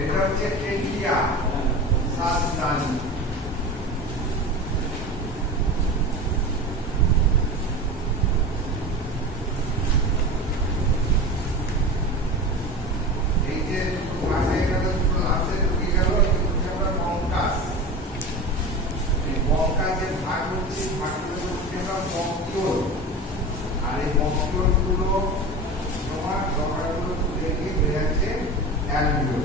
এটা হচ্ছে ট্রেকিয়া শ্বাসনালী। এই যে মাঝে গেল দুটো লাঞ্চে ঢুকে গেল, এটা আমরা বঙ্কাস। এই বঙ্কাসের ভাগ হচ্ছে, ভাগগুলো হচ্ছে আমরা বঙ্কিওল। আর এই বঙ্কিওল গুলো তোমার জমাগুলো তুলে গিয়ে বেড়ে যাচ্ছে অ্যালভিওল।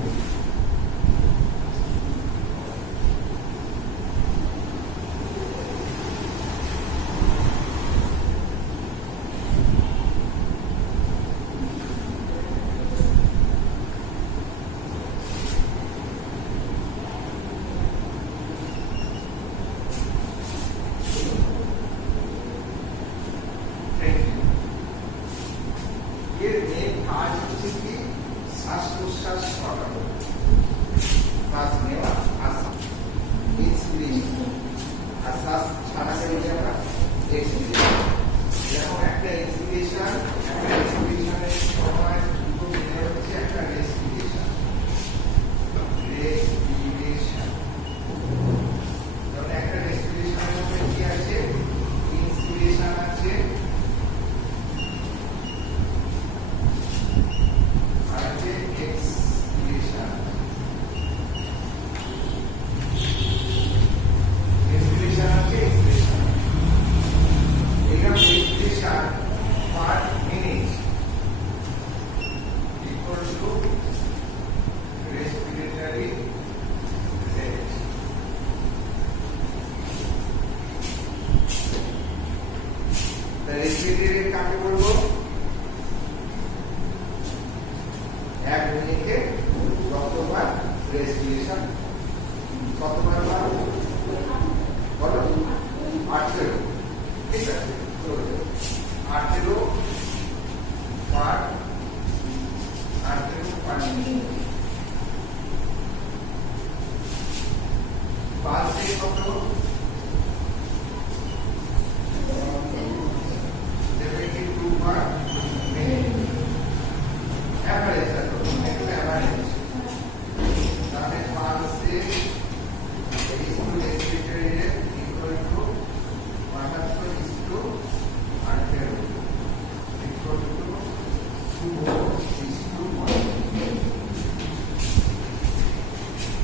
এর মেন কাজ হচ্ছে কি শ্বাস প্রশ্বাস করানো, শ্বাস নেওয়া আর ইন্সপিরেশন, আর শ্বাস ছাড়া গেলে আমরা এক্সপিরেশন। যেমন একটা ইন্সপিরেশন, একটা এক্সপিরেশনের সময় দুটো মিলে হচ্ছে একটা রেসপিরেশন। রেসপিরেশন যেমন একটা রেসপিরেশনের মধ্যে কি আছে, ইন্সপিরেশন আছে, রেসপিরেটরি কাকে বলবো? এক মিনিটে কতবার রেসপিরেশন, কতবার বলো? 18। ঠিক আছে, 18 বার 18 বার মিনিট। বাসে কত?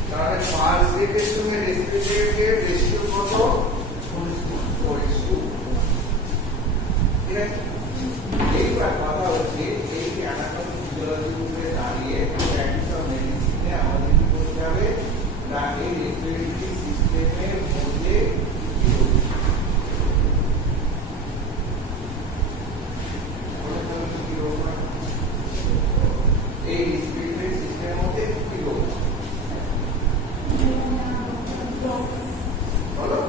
তাহলে পালস রেটের সঙ্গে রেসপিরেটরের রেশিও কত? 4:2। ঠিক আছে, এইবার কথা হচ্ছে এই অ্যানাটমি ফিজিওলজির উপরে দাঁড়িয়ে প্র্যাকটিস অফ মেডিসিনে আমাদের কি করতে হবে না, এই রেসপিরেটরি সিস্টেমের মধ্যে কি হচ্ছে এই রেসপিরেটরি সিস্টেমের মধ্যে কি হচ্ছে বলো?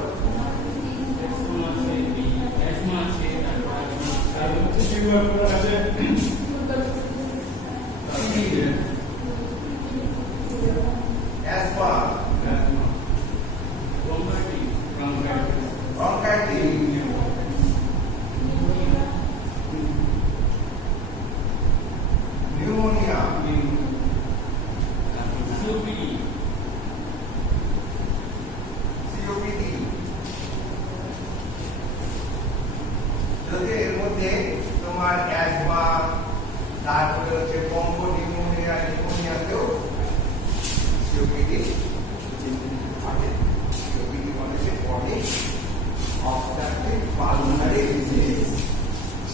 যদি এর মধ্যে তোমার অ্যাজমা, তারপরে হচ্ছে বঙ্গোনিউমোনিয়া, নিউমোনিয়াতেও সিওপিডি আছে। সিওপিডি মানে হচ্ছে ক্রনিক অবস্ট্রাকটিভ পালমোনারি ডিজিজ।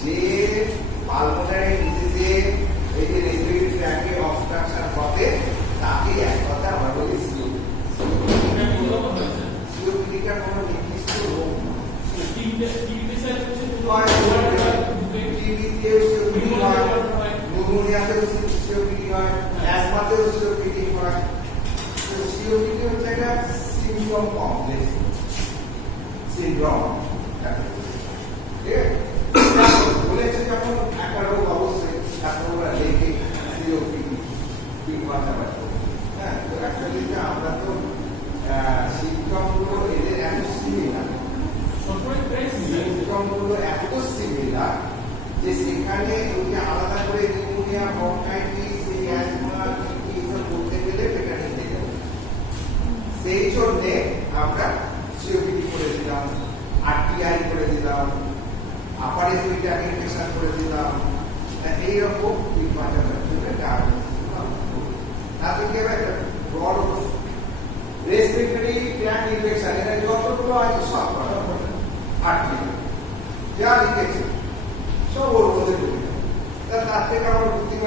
যে পালমোনারি ডিজিজে এই যে রেসপিরেটরি ট্র্যাকে অবস্ট্রাকশন ঘটে তাকে এক কথা আমরা বলি সিওপিডি। সিওপিডিটা কোনো নির্দিষ্ট রোগ না। নিউমোনিয়াতেও সিওপিডি হয়, অ্যাজমাতেও সিওপিডি হয়। তো সিওপিডি হচ্ছে একটা সিনড্রোম কমপ্লেক্স সিনড্রোম। ঠিক আছে, বলেছে যখন একটা রোগ অবশ্যই ডাক্তাররা লেখে সিওপিডি কি কথা বলবো। হ্যাঁ, তো অ্যাকচুয়ালি আমরা তো সিনড্রোমগুলো এদের এত সিমিলার, সিনড্রোমগুলো এত সিমিলার যে সেখানে ওই আলাদা করে নিউমোনিয়া, ব্রঙ্কাইটিস, অ্যাজমা এইসব বলতে গেলে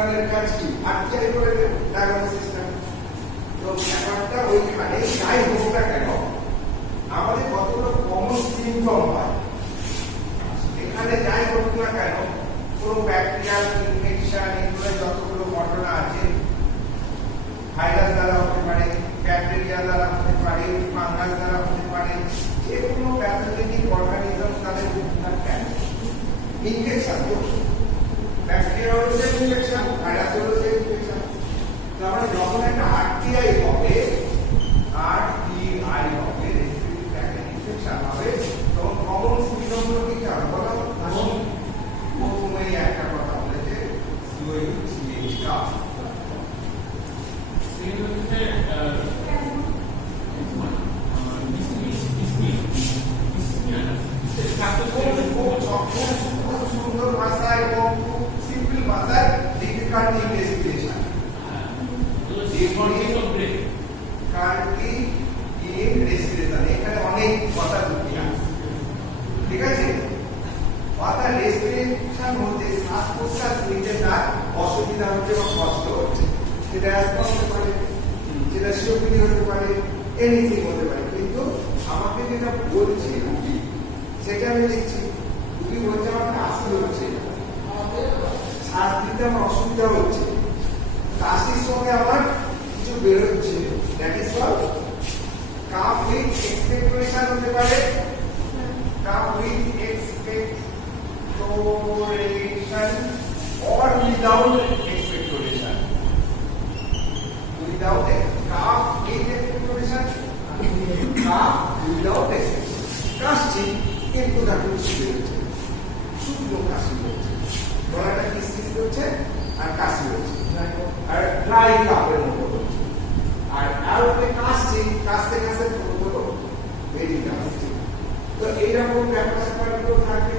উন্নয়নের কাজ কি আর্টিআই করে দেব ডায়াগনোসিসটা। তো ব্যাপারটা ওইখানে যাই হোক না কেন আমাদের কতগুলো কমন সিমটম হয়, এখানে যাই হোক না কেন কোনো ব্যাকটেরিয়াল ইনফেকশন এগুলো যতগুলো ঘটনা আছে ভাইরাস দ্বারা হতে পারে, ব্যাকটেরিয়া দ্বারা হতে পারে, ফাঙ্গাস দ্বারা হতে পারে, যে কোনো প্যাথোজেনিক অর্গানিজম তাদের ইনফেকশন তো ব্যাকটেরিয়া হচ্ছে ইনফেকশন, ভাইরাস হচ্ছে ইনফেকশন। তাহলে যখন একটা আরটিআই হবে, আরটিআই হবে রেসপিরেটরি ট্র্যাক্ট ইনফেকশন হবে, তখন কমন সিম্পটমগুলো কি হবে বলো? প্রথমেই একটা কথা বলেছে সিওইচটা সুন্দর ভাষায় এবং খুব সিম্পল ভাষায় ডিফিকাল্ট ইনভেস্টিগেশন এখানে অনেক কথা ঢুকিয়ে আছে, ঠিক আছে? অর্থাৎ রেসপিরেশন হচ্ছে শ্বাস প্রশ্বাস নিতে তার অসুবিধা হচ্ছে বা কষ্ট হচ্ছে, সেটা অ্যাজমা হতে পারে, সেটা সিওপিডি হতে পারে, এনিথিং হতে পারে। কিন্তু আমাকে যেটা বলছে রুগী সেটা আমি লিখছি, রুগী বলছে আমার কাশি হচ্ছে, শ্বাস দিতে আমার অসুবিধা হচ্ছে, কাশির সঙ্গে আমার কিছু বেরোচ্ছে, that is call cough with expectoration হতে পারে, cough with expectoration or without expectoration, without a cough with expectoration, cough without expectoration, কাশি কিন্তু ধাতু ছিঁড়ে হচ্ছে, শুদ্ধ কাশি হচ্ছে, গলাটা কিসকিস করছে আর কাশি হচ্ছে, আর ড্রাই কাপের মতো হচ্ছে, আর ওকে কাশি কাশতে কাশতে ছোট ছোট বেরিয়ে আসছে। তো এইরকম ব্যাপারগুলো থাকে,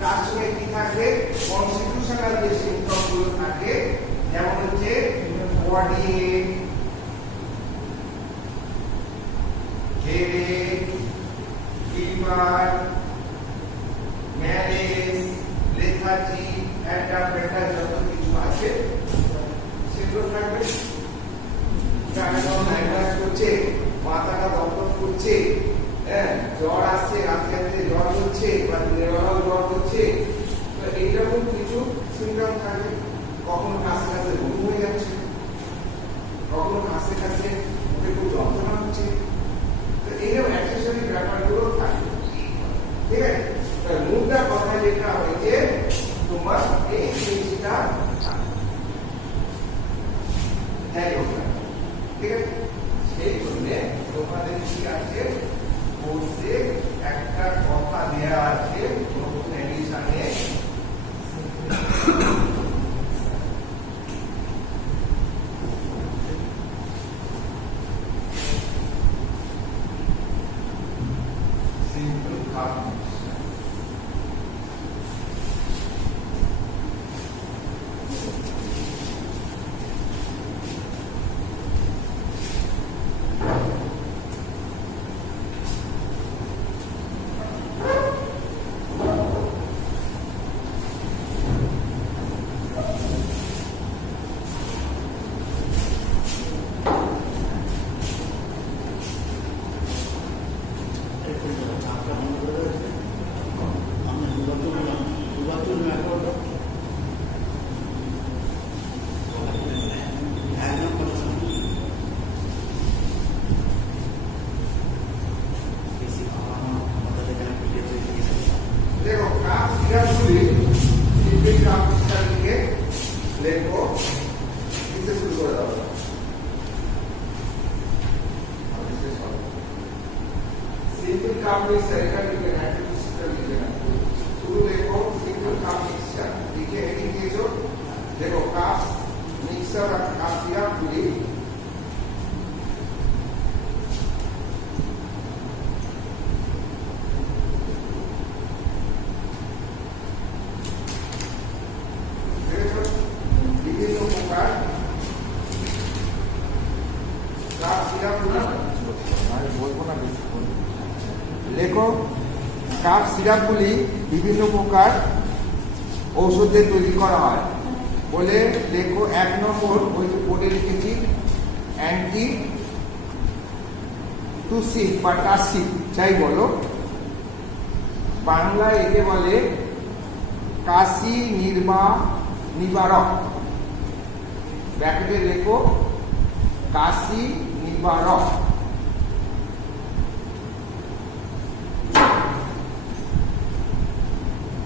তার সঙ্গে কি থাকে কনস্টিটিউশনাল যে সিম্পটম গুলো থাকে, যেমন হচ্ছে বডি এক, হেডেক, ফিভার, ম্যালেস, লেথার্জি, অ্যান্টারপ্রেটার যত কিছু আছে সেগুলো থাকবে। কাজ করছে, মাথাটা দপদপ করছে, জ্বর আসছে, রাতে রাতে জ্বর হচ্ছে বা দিনের বেলাও জ্বর হচ্ছে, তো এইরকম কিছু সিমটম থাকে। কখনো কাশতে কাশতে বমি হয়ে যাচ্ছে, কখনো কাশতে কাশতে মুখে খুব যন্ত্রণা হচ্ছে, তো এইরকম অ্যাক্সেসরি ব্যাপারগুলো থাকে, ঠিক আছে? মুদ্রা কথা যেটা হয়েছে তোমার এই জিনিসটা যাই হোক, ঠিক আছে? সেই জন্য তোমাদের কি আছে কোর্সে একটা কথা দেয়া আছে নতুন এডিশনে, সিম্পল কাফ লেখো, লিখতে শুরু করে দাও। সিম্পল কাপ মিক্সচার এখানে লিখে না, একটু মিক্সচার লিখে না, শুরু লেখো সিম্পল কাপ মিক্সচার, লিখে হেডিং দিয়েছো, দেখো কাপ মিক্সচার আর কাপ সিরাপ গুলি লেখো কাপ সিরাপগুলি বিভিন্ন প্রকার ঔষধে তৈরি করা হয়। বলে লেখো 1 নম্বর ওই যে বোর্ডে লিখেছি অ্যান্টি টুসিক বা টাসিক যাই বলো, বাংলায় একে বলে কাশি নিবারক। ব্র্যাকেটে লেখো কাশি নিবারক।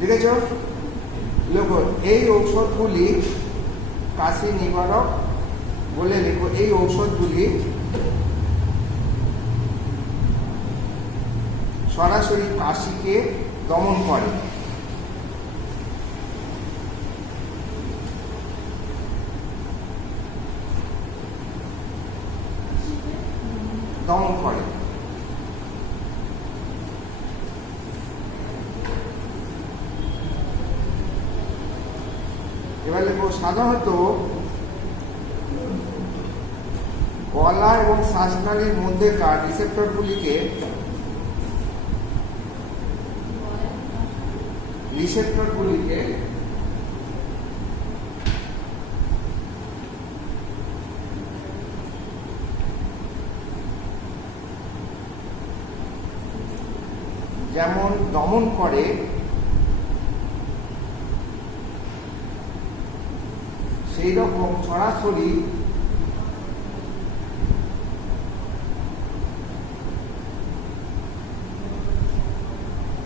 দেখেছ? লেখো এই ঔষধগুলি কাশি নিবারক বলে লেখো এই ঔষধগুলি সরাসরি কাশিকে দমন করে। দমন করে। এবার লেখো সাধারণত গলা এবং শ্বাসনালীর মধ্যেকার রিসেপ্টরগুলিকে যেমন দমন করে সেই রকম সরাসরি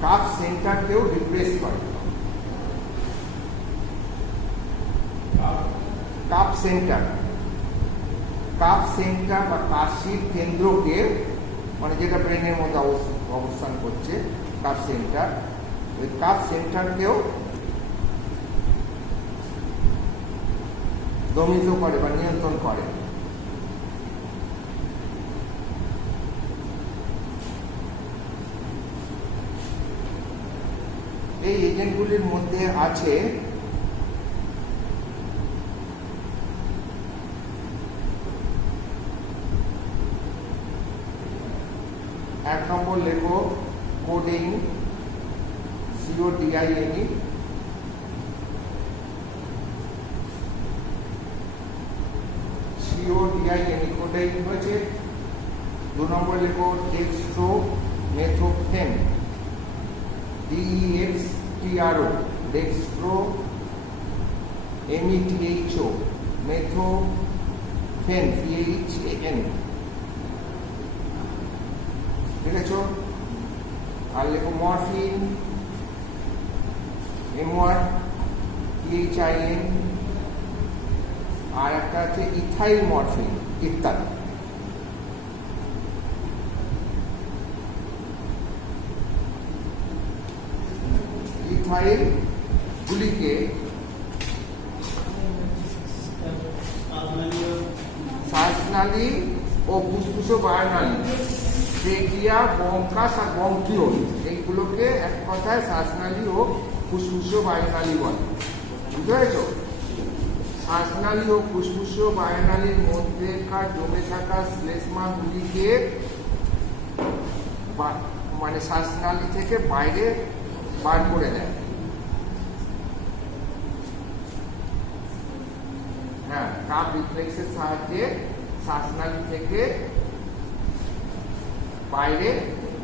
কাফ সেন্টারকেও ডিপ্রেস করে। কাফ সেন্টার বা কাশির কেন্দ্রকে, মানে যেটা ব্রেনের মধ্যে অবস্থান করছে কাফ সেন্টার, ওই কাফ সেন্টারকেও দমিত করে বা নিয়ন্ত্রণ করে। এই এজেন্টগুলির মধ্যে আছে এক নম্বর লেখো কোডিং, CODINE, কোডিং হয়েছে। 2 নম্বর লেখো ডেক্সট্রোমেথোফেন, DEXTRO, ডেক্সট্রো METHO, মেথোফেন, CHAN। ঠিক আছে? আর লেখো মরফিন, MR THIN, আর একটা আছে ইথাইল মরফিন ইত্যাদি। ইথাইল গুলিকে শ্বাসনালী ও ফুসফুস বায়ুনালী, ট্রেকিয়া, ব্রঙ্কাস আর ব্রঙ্কিওল, এইগুলোকে এক কথায় শ্বাসনালী ও ফুসফুস বায়ুনালী বলে। বুঝতে পেরেছ? শ্বাসনালী ও ফুসফুস বায়ুনালীর মধ্যেকার জমে থাকা শ্লেষ্মাগুলিকে মানে শ্বাসনালী থেকে বাইরে বার করে দেয়। হ্যাঁ, কাপ রিফ্লেক্সের সাহায্যে শ্বাসনালী থেকে বাইরে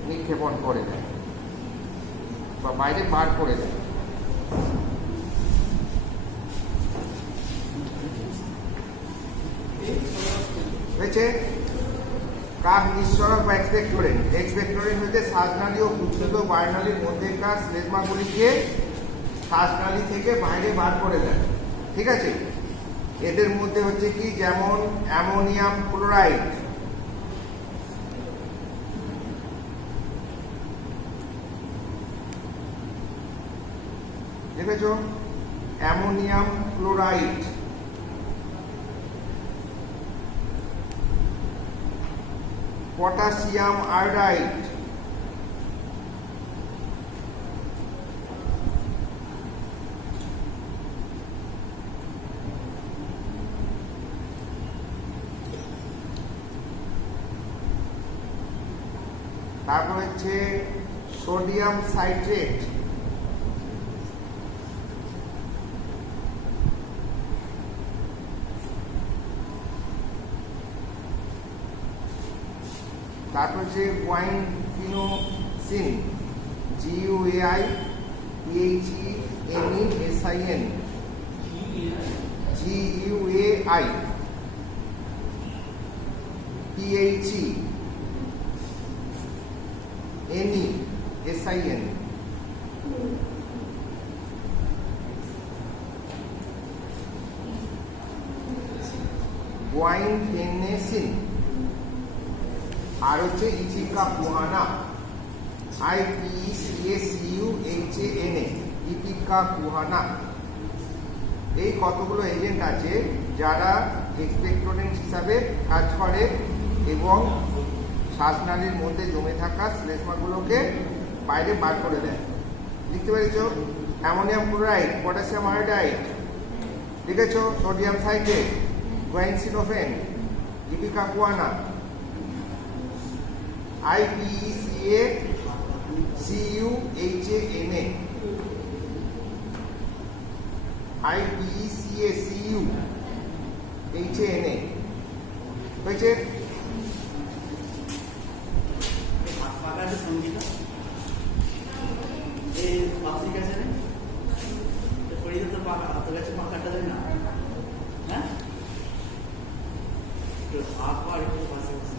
নিক্ষেপণ করে দেয় বা বাইরে বার করে দেয়। হয়েছে? কাক নিঃসরণ বা এক্সপেক্টোরেন্ট হচ্ছে শ্বাসনালী ও ফুসফুস বায়ুনালীর মধ্যেকার শ্লেষ্মাগুলিকে শ্বাসনালী থেকে বাইরে বার করে দেয়। ঠিক আছে? এদের মধ্যে হচ্ছে কি, যেমন অ্যামোনিয়াম ক্লোরাইড, দেখেছ? অ্যামোনিয়াম ক্লোরাইড, পটাশিয়াম আয়োডাইড, তারপর হচ্ছে সোডিয়াম সাইট্রেট, তারপর হচ্ছে গুয়াইনফিনোসিন, GUAIPHENESIN, GUAIPHENESIN, গুয়াইনফেনেসিন। আর হচ্ছে ইপিকাকুয়ানা, IPECACUHANA, ইপিকাকুয়ানা। এই কতগুলো এজেন্ট আছে যারা এক্সপেক্টোরেন্ট হিসাবে কাজ করে এবং শ্বাসনালীর মধ্যে জমে থাকা শ্লেষ্মাগুলোকে বাইরে বার করে দেয়। লিখতে পেরেছ? অ্যামোনিয়াম ক্লোরাইড, পটাশিয়াম আয়োডাইড, লিখেছ? Sodium citrate, guaifenesin, ipecacuanha, IPECACUHANA, IPECACUHANA। হয়েছে? সঙ্গীতা এই পাবলিক আছে না, শরীরে তো হাতের কাছে পাখাটা দেয় না, হ্যাঁ? হাত পা একটু পাশে বসে,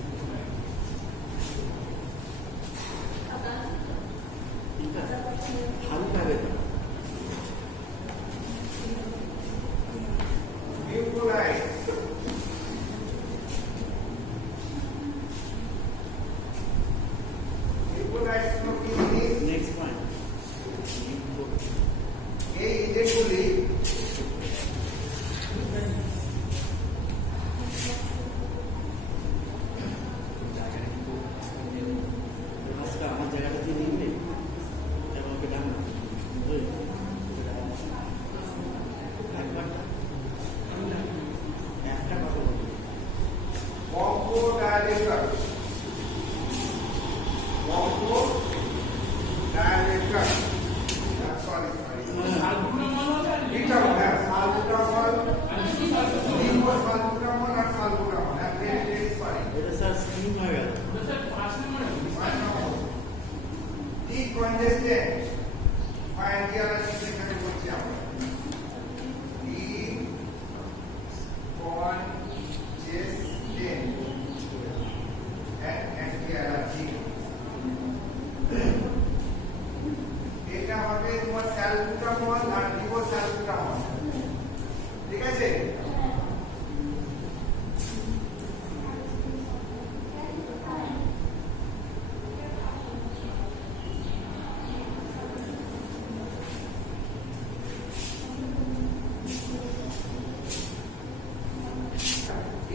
ঠিক আছে? হালকা বেতন নেক্সট পয়েন্ট। এই এজেন্টগুলি আমার জায়গাটা দিয়ে নিলে এবং ওকে ডান একটা কথা বলি, bronchodilator, sorry, এটা হ্যাঁ সালবুটামল, লিভোসালবুটামল আর সালবুটামল, হ্যাঁ ভেরি সরি। এটা স্যার স্কিম হয়ে গেল। ডিকনজেস্টেন্ট পাইলজিয়ালাস যেটাকে বলছি আমরা, এটা হবে তোমার স্যালবুটামল আর লিভোসালবুটামল, ঠিক আছে?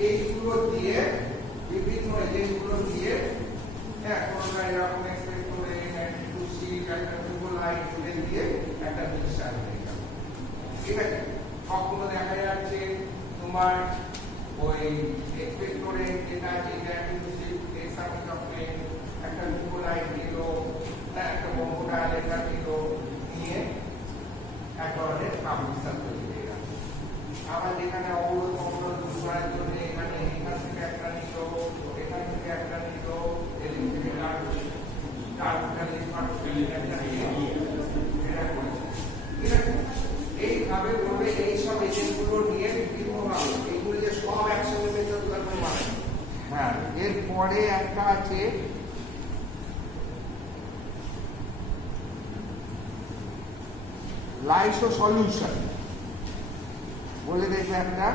এইগুলো দিয়ে বিভিন্ন এজেন্টগুলো দিয়ে, হ্যাঁ, কোনটা এরকম এক্সপেক্ট করে খুশি একটা লাইট দিয়ে একটা মিক্সচার হয়ে গেল, ঠিক আছে? কখনো দেখা যাচ্ছে তোমার ওই এক্সপেক্টোরেন্ট যেটা আছে এটা খুশি এক্সামিনাফেন একটা লাইট দিল, একটা বঙ্গোডাইলেটর দিল, নিয়ে এক ধরনের কামিক্সার তৈরি হয়ে গেল। আবার যেখানে অবরোধ দূর করার জন্য এখান থেকে একটা নিল, এখান থেকে একটা নিল, এদিক থেকে এইভাবে বলবে এইসব এজেন্টগুলো নিয়ে বিভিন্নভাবে এইগুলো যে সব একসঙ্গে মেথড মানে। হ্যাঁ, এরপরে একটা আছে লাইসো সলিউশন বলে দেখবে, একটা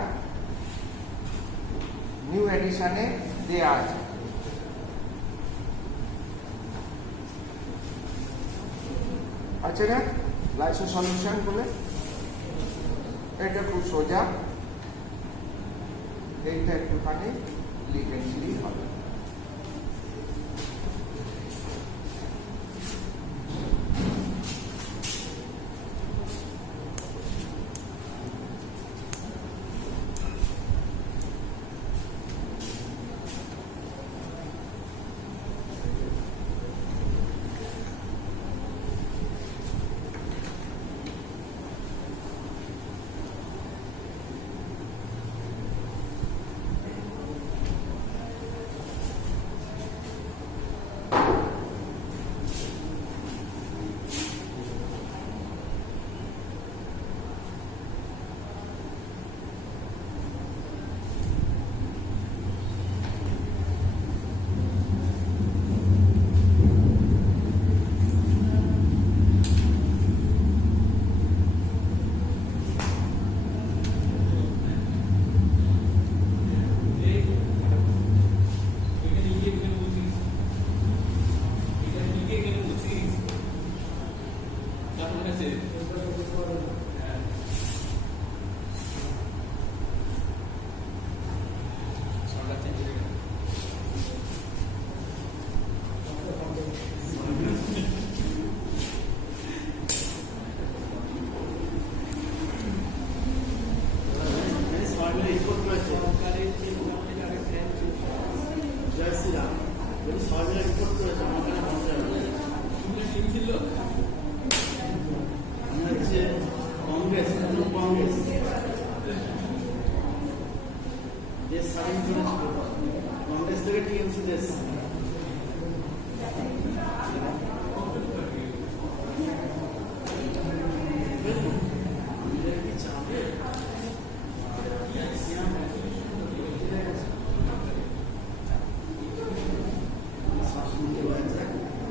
নিউ এডিশনে দেয়া আছে। আছে না লাইসো সলিউশন বলে? এটা খুব সোজা, এইটা একটুখানি লিখেছিলি হবে। দেশ স্বাধীন করেছিল কংগ্রেস থেকে টিএমসি দেশ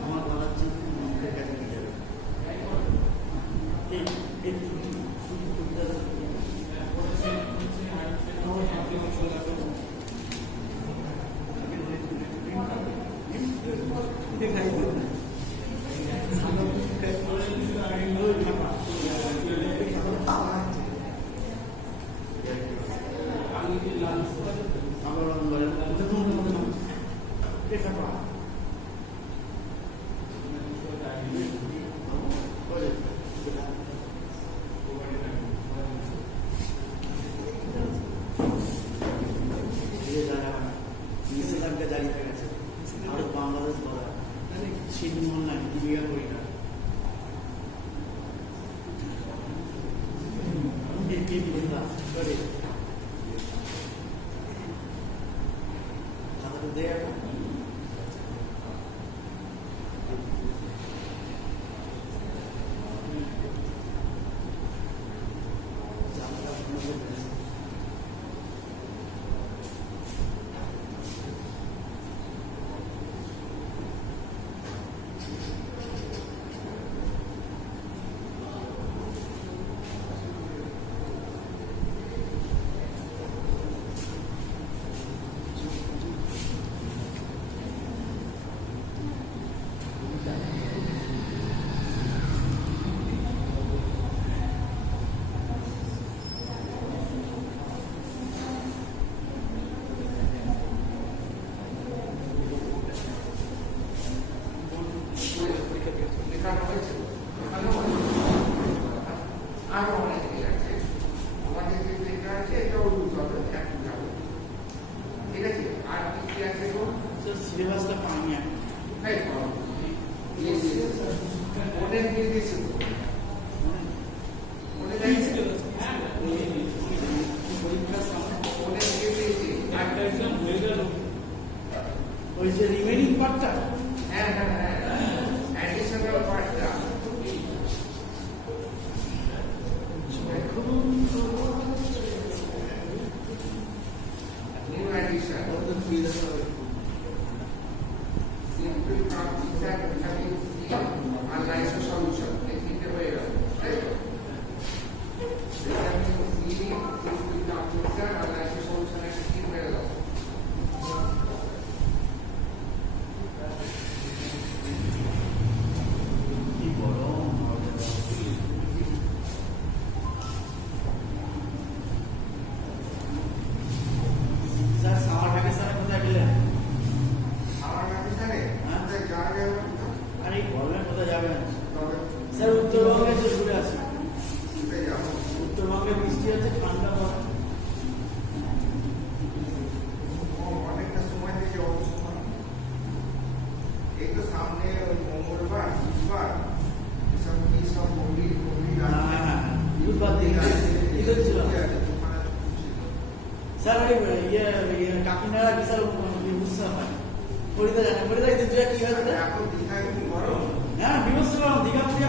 আমার বলার জন্য মন্ত্রের কাছে নিয়ে যাবে এই নিষেধাজ্ঞা জারি হয়ে গেছে ভারত বাংলাদেশ বলা ছিন্নমূল নাই দীপিকা পরিকার খাতাটা দেয় লেখানো হয়েছে আরো অনেক আছে আমাদের যে লেখা আছে এটাও ইউজ হবে একই যাবে ঠিক আছে আর কি আছে তো সিলেবাসটা পাইনি আমি তাই ওদের দিয়ে দিয়েছে ওদের দিয়েছে পরীক্ষার সামনে ওদের দিয়ে দিয়েছে একটা এক্সাম হয়ে গেল ওই যে রিমেনিং পার্টটা হ্যাঁ হ্যাঁ হ্যাঁ অ্যাডিশনাল পার্টটা new addition simple concept having and nice solution লিখতে হয়ে গেল তাই তো এটা আমি simple concept and nice solution এর কি হয়ে গেল স্যার সামার ভ্যাকেশনে কোথায় গেলেন আমার অ্যাডিশনে কোথায় যাওয়া যাবে আরে এই গরমে কোথায় যাবেন তবে স্যার উত্তরবঙ্গে যে ঘুরে আসি কোথায় যাবো উত্তরবঙ্গে বৃষ্টি হচ্ছে ঠান্ডা পড়ে অনেকটা সময় থেকে অবস্থা এই তো সামনে ওই মঙ্গলবার বুধবার এসব কি সব মন্দির বুধবার দিন ঈদের ছিল স্যার ওই কাকিনাড়া বিশাল উৎসব হয় ফরিদা জানে ফরিদা ঈদের জন্য কি হয় এখন দীঘায় কি গরম হ্যাঁ বিভৎস গরম দীঘা পূজা